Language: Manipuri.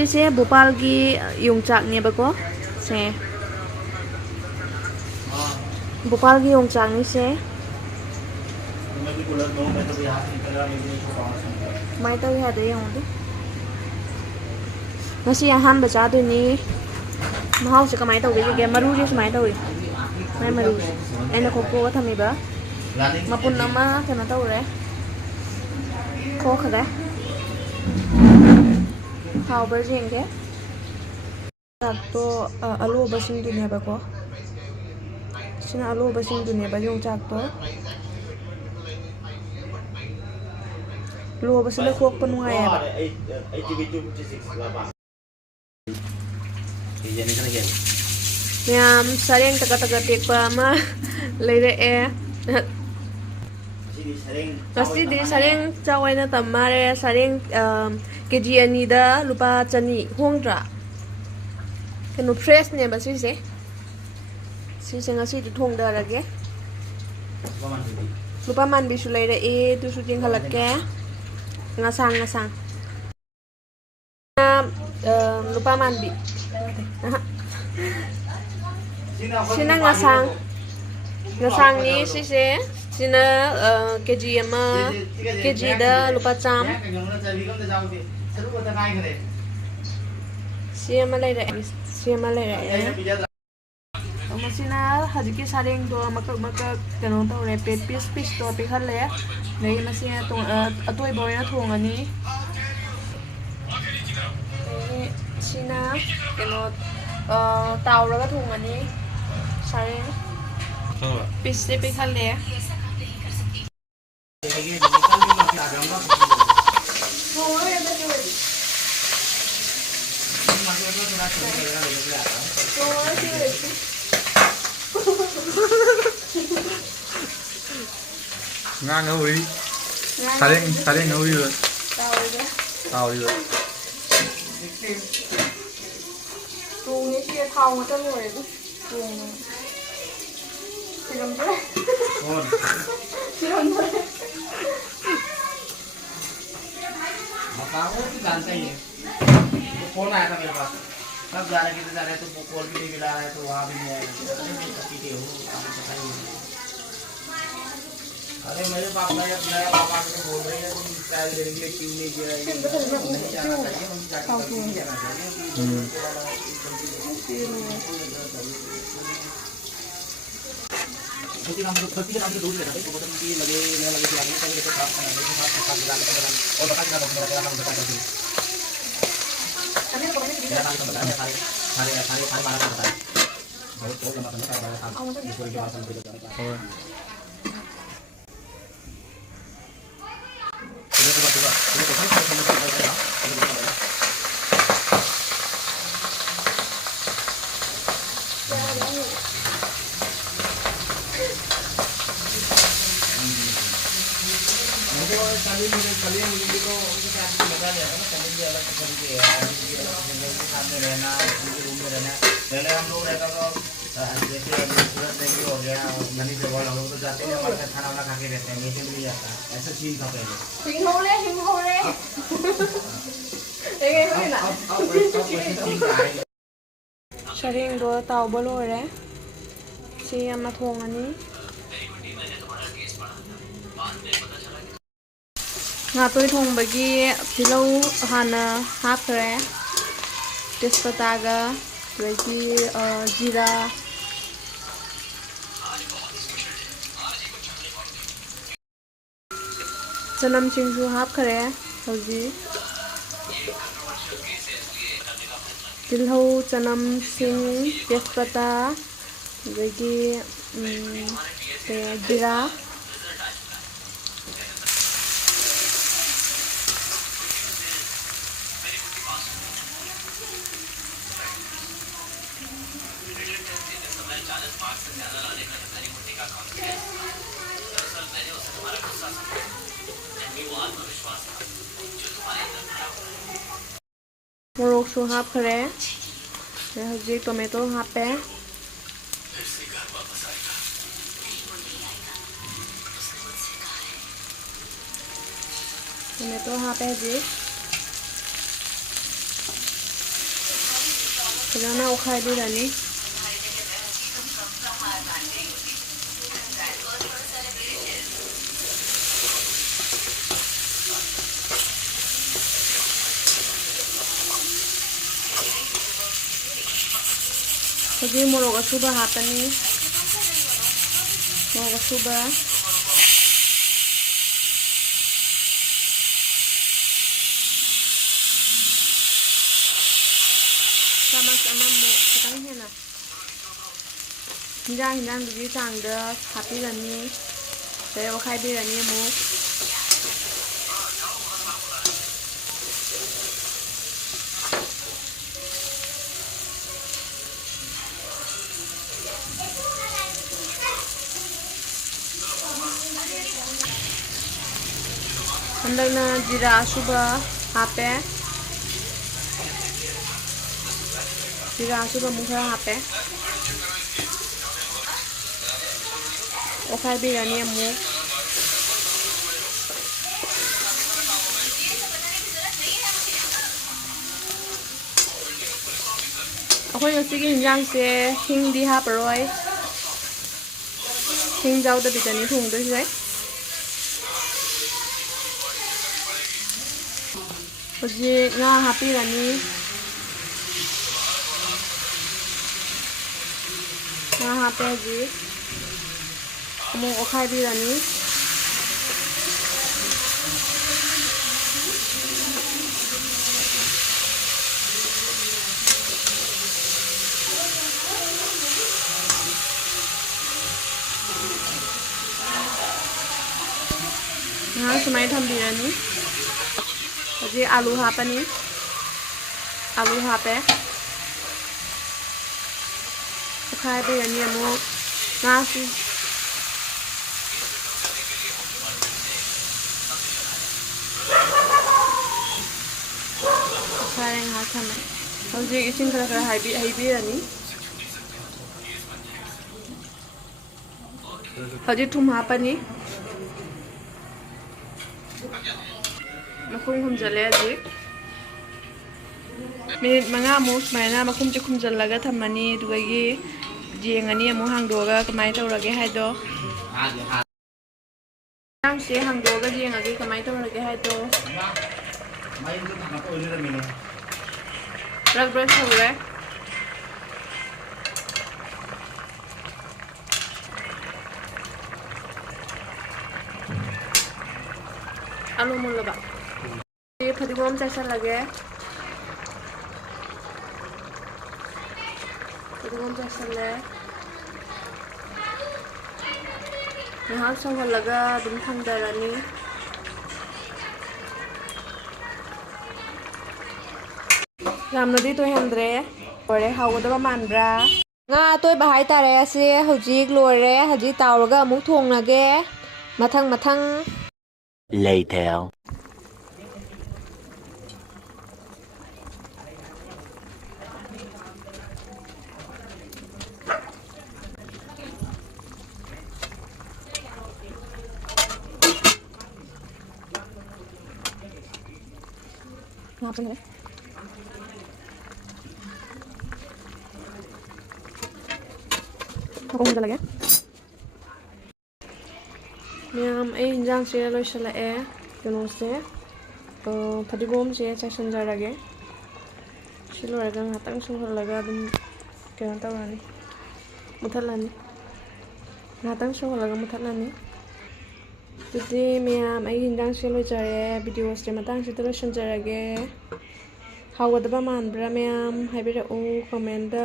ꯁꯤꯁꯦ ꯚꯣꯄꯥꯜꯒꯤ ꯌꯣꯡꯆꯥꯛꯅꯦꯕꯀꯣ ꯁꯦ ꯚꯣꯄꯥꯜꯒꯤ ꯌꯣꯡꯆꯥꯛꯅꯤꯁꯦ ꯀꯃꯥꯏꯅ ꯇꯧꯏ ꯍꯥꯏꯗꯣ ꯌꯦꯡꯉꯨꯗꯤ ꯉꯁꯤ ꯑꯍꯥꯟꯕ ꯆꯥꯗꯣꯏꯅꯤ ꯃꯍꯥꯎꯁꯦ ꯀꯃꯥꯏꯅ ꯇꯧꯒꯦ ꯃꯔꯨꯁꯦ ꯁꯨꯃꯥꯏꯅ ꯇꯧꯏ ꯃꯥꯏ ꯃꯔꯨꯁꯦ ꯑꯩꯅ ꯈꯣꯛꯇꯣꯛꯑꯒ ꯊꯝꯃꯤꯕ ꯃꯄꯨꯟ ꯑꯃ ꯀꯩꯅꯣ ꯇꯧꯔꯦ ꯈꯣꯛꯈ꯭ꯔꯦ ꯍꯥꯎꯕ꯭ꯔꯥ ꯌꯦꯡꯒꯦ ꯌꯣꯡꯆꯥꯛꯇꯣ ꯑꯂꯣꯕꯁꯤꯡꯗꯨꯅꯦꯕꯀꯣ ꯁꯤꯅ ꯑꯂꯣꯕꯁꯤꯡꯗꯨꯅꯦꯕ ꯌꯣꯡꯆꯥꯛꯇꯣ ꯂꯣꯕꯁꯤꯅ ꯈꯣꯛꯄ ꯅꯨꯡꯉꯥꯏꯌꯦꯕ ꯃꯌꯥꯝ ꯁꯔꯦꯡ ꯇꯒꯠ ꯇꯒꯠ ꯇꯦꯛꯄ ꯑꯃ ꯂꯩꯔꯛꯑꯦ ꯉꯁꯤꯗꯤ ꯁꯔꯦꯡ ꯆꯥꯎꯏꯅ ꯇꯝ ꯃꯥꯜꯂꯦ ꯁꯔꯦꯡ ꯀꯦꯖꯤ 2ꯗ ꯂꯨꯄꯥ 100 ꯍꯣꯡꯗ꯭ꯔꯥ ꯀꯩꯅꯣ ꯐ꯭ꯔꯦꯁꯅꯦꯕ ꯁꯤꯁꯦ ꯉꯁꯤꯗꯤ ꯊꯣꯡꯊꯔꯒꯦ ꯂꯨꯄꯥ ꯃꯥꯟꯕꯤꯁꯨ ꯂꯩꯔꯛꯏ ꯑꯗꯨꯁꯨ ꯌꯦꯡꯍꯜꯂꯛꯀꯦ ꯉꯁꯥꯡ lupa mandi sina ngasang ni sise sina keji ama keji da lupa cham siama lere masina hajiki sareng do makak kano tawre piece to pikhale nei masina atoi boina thongani sina kano tauraga thongani sareng piece pikhale ngang ngồi sareng ngồi rồi tao rồi tung cái kia thau mà chân rồi tung thì làm thế phone आया था मेरे पास कब जा रहे किधर जा रहे तो कॉल भी नहीं मिला है तो वहाँ भी नहीं आया हो अरे मेरे पापा या मेरा पापा से बोल रहे हैं तुम ट्रायल देने के लिए क्यों नहीं किया नहीं जाना चाहिए हम जाना क्योंकि हम लोग खर्ची के नाम से दूर रहते तो बदन की लगे न लगे तो आगे कहीं तो साफ करना है साफ करना और बता के मेरा नाम बता करके मेरा नाम बता सारे सारे सारे सारे बारह का बताया बहुत लंबा समय था ईश्वर के पास हम पे जाने कलियां मुझे को उनके साथ लगा लिया था ना कलियां भी अलग किस्म के जंगल के साथ में रहना उनके रूम में रहना पहले हम लोग रहता तो जैसे सूरत नहीं हो गया ननी से हम लोग तो जाते हैं हमारे साथ खाना वाना खा के रहते हैं नीचे भी नहीं जाता ऐसा सीन था पहले sareng do tawba lore si ama thongani ngatoi thongbagi pilau hana hapre tespataga lagi jira chanam chingsu hapkhare hauji tilhau chanam sing tespata lagi jira morok su hapkhare hojik tomato hape tomato hape hojik ꯐꯖꯅ ꯑꯣꯠꯈꯥꯏꯕꯤꯔꯅꯤ ꯍꯧꯖꯤꯛ ꯃꯣꯔꯣꯛ ꯑꯁꯨꯕ ꯍꯥꯞꯄꯅꯤ ꯃꯣꯔꯣꯛ ꯑꯁꯨꯕ ꯆꯥꯃꯁ ꯑꯃꯃꯨꯛ ꯈꯤꯇꯪ ꯍꯦꯟꯅ ꯍꯤꯟꯖꯥꯡꯗꯨꯒꯤ ꯆꯥꯡꯗ ꯍꯥꯞꯄꯤꯔꯅꯤ ꯑꯗꯩ ꯑꯣꯠꯈꯥꯏꯕꯤꯔꯅꯤ ꯑꯃꯨꯛ ꯍꯟꯗꯛꯅ ꯖꯤꯔꯥ ꯑꯁꯨꯕ ꯍꯥꯞꯄꯦ ꯖꯤꯔꯥ ꯑꯁꯨꯕ ꯑꯃꯨꯛ ꯈꯔ ꯍꯥꯞꯄꯦ ꯑꯣꯠꯈꯥꯏꯕꯤꯔꯅꯤ ꯑꯃꯨꯛ ꯑꯩꯈꯣꯏ ꯉꯁꯤꯒꯤ ꯍꯤꯟꯖꯥꯡꯁꯦ ꯍꯤꯡꯗꯤ ꯍꯥꯞꯄꯔꯣꯏ ꯍꯤꯡ ꯌꯥꯎꯗꯕꯤꯗꯅꯤ ꯊꯣꯡꯗꯣꯏꯁꯦ ꯍꯧꯖꯤꯛ ꯉꯥ ꯍꯥꯞꯄꯤꯔꯅꯤ ꯉꯥ ꯍꯥꯞꯄꯦ ꯍꯧꯖꯤꯛ ꯑꯃꯨꯛ ꯑꯣꯠꯈꯥꯏꯕꯤꯔꯅꯤ ꯉꯥꯏꯍꯥꯛ ꯁꯨꯃꯥꯏꯅ ꯊꯝꯕꯤꯔꯅꯤ ꯍꯧꯖꯤꯛ ꯑꯂꯨ ꯍꯥꯞꯄꯅꯤ ꯑꯂꯨ ꯍꯥꯞꯄꯦ ꯑꯣꯠꯈꯥꯏꯕꯤꯔꯅꯤ ꯑꯃꯨꯛ ꯉꯥꯁꯤ ꯑꯣꯠꯈꯥꯏꯔꯦ ꯉꯥꯏꯍꯥꯛ ꯊꯝꯃꯦ ꯍꯧꯖꯤꯛ ꯏꯁꯤꯡ ꯈꯔ ꯈꯔ ꯍꯩꯕꯤꯔꯅꯤ ꯍꯧꯖꯤꯛ ꯊꯨꯝ ꯍꯥꯞꯄꯅꯤ ꯃꯈꯨꯝ ꯈꯨꯝꯖꯤꯜꯂꯦ ꯍꯧꯖꯤꯛ ꯃꯤꯅꯤꯠ 5 ꯁꯨꯃꯥꯏꯅ ꯃꯈꯨꯝꯁꯦ ꯈꯨꯝꯖꯤꯜꯂꯒ ꯊꯝꯃꯅꯤ ꯑꯗꯨꯗꯒꯤ ꯌꯦꯡꯉꯅꯤ ꯑꯃꯨꯛ ꯍꯥꯡꯗꯣꯛꯑꯒ ꯀꯃꯥꯏꯅ ꯇꯧꯔꯒꯦ ꯍꯥꯏꯗꯣ ꯍꯤꯟꯖꯥꯡꯁꯦ ꯍꯥꯡꯗꯣꯛꯑꯒ ꯌꯦꯡꯉꯒꯦ ꯀꯃꯥꯏꯅ ꯇꯧꯔꯒꯦ ꯍꯥꯏꯗꯣ ꯕ꯭ꯔꯁ ꯇꯧꯔꯦ ꯑꯂꯨ ꯃꯨꯜꯂꯕ ꯐꯗꯤꯒꯣꯝ ꯆꯥꯏꯁꯜꯂꯒꯦ ꯐꯗꯤꯒꯣꯝ ꯆꯥꯏꯁꯜꯂꯦ ꯉꯥꯏꯍꯥꯛ ꯁꯧꯍꯜꯂꯒ ꯑꯗꯨꯝ ꯊꯥꯡꯗꯔꯅꯤ ꯌꯥꯝꯅꯗꯤ ꯇꯣꯏꯍꯟꯗ꯭ꯔꯦ ꯂꯣꯏꯔꯦ ꯍꯥꯎꯒꯗꯕ ꯃꯥꯟꯕ꯭ꯔꯥ ꯉꯥ ꯑꯇꯣꯏꯕ ꯍꯥꯏꯇꯥꯔꯦ ꯑꯁꯤ ꯍꯧꯖꯤꯛ ꯂꯣꯏꯔꯦ ꯍꯧꯖꯤꯛ ꯇꯥꯎꯔꯒ ꯑꯃꯨꯛ ꯊꯣꯡꯉꯒꯦ ꯃꯊꯪ Later. ꯍꯥꯞꯄꯅꯦ ꯃꯈꯨꯝ ꯈꯨꯝꯖꯤꯜꯂꯒꯦ ꯃꯌꯥꯝ ꯑꯩ ꯍꯤꯟꯖꯥꯡꯁꯦ ꯂꯣꯏꯁꯤꯜꯂꯛꯑꯦ ꯀꯩꯅꯣꯁꯦ ꯐꯗꯤꯒꯣꯝꯁꯦ ꯆꯥꯏꯁꯤꯟꯖꯔꯒꯦ ꯁꯤ ꯂꯣꯏꯔꯒ ꯉꯥꯛꯇꯪ ꯁꯧꯍꯜꯂꯒ ꯑꯗꯨꯝ ꯀꯩꯅꯣ ꯇꯧꯔꯅꯤ ꯃꯨꯊꯠꯂꯅꯤ ꯉꯥꯛꯇꯪ ꯁꯧꯍꯜꯂꯒ ꯃꯨꯊꯠꯂꯅꯤ ꯑꯗꯨꯗꯤ ꯃꯌꯥꯝ ꯑꯩꯒꯤ ꯍꯤꯟꯖꯥꯡꯁꯦ ꯂꯣꯏꯖꯔꯦ ꯚꯤꯗꯤꯑꯣꯁꯦ ꯃꯇꯥꯡꯁꯤꯗ ꯂꯣꯏꯁꯤꯟꯖꯔꯒꯦ ꯍꯥꯎꯒꯗꯕ ꯃꯥꯟꯕ꯭ꯔꯥ ꯃꯌꯥꯝ ꯍꯥꯏꯕꯤꯔꯛꯎ ꯀꯃꯦꯟꯗ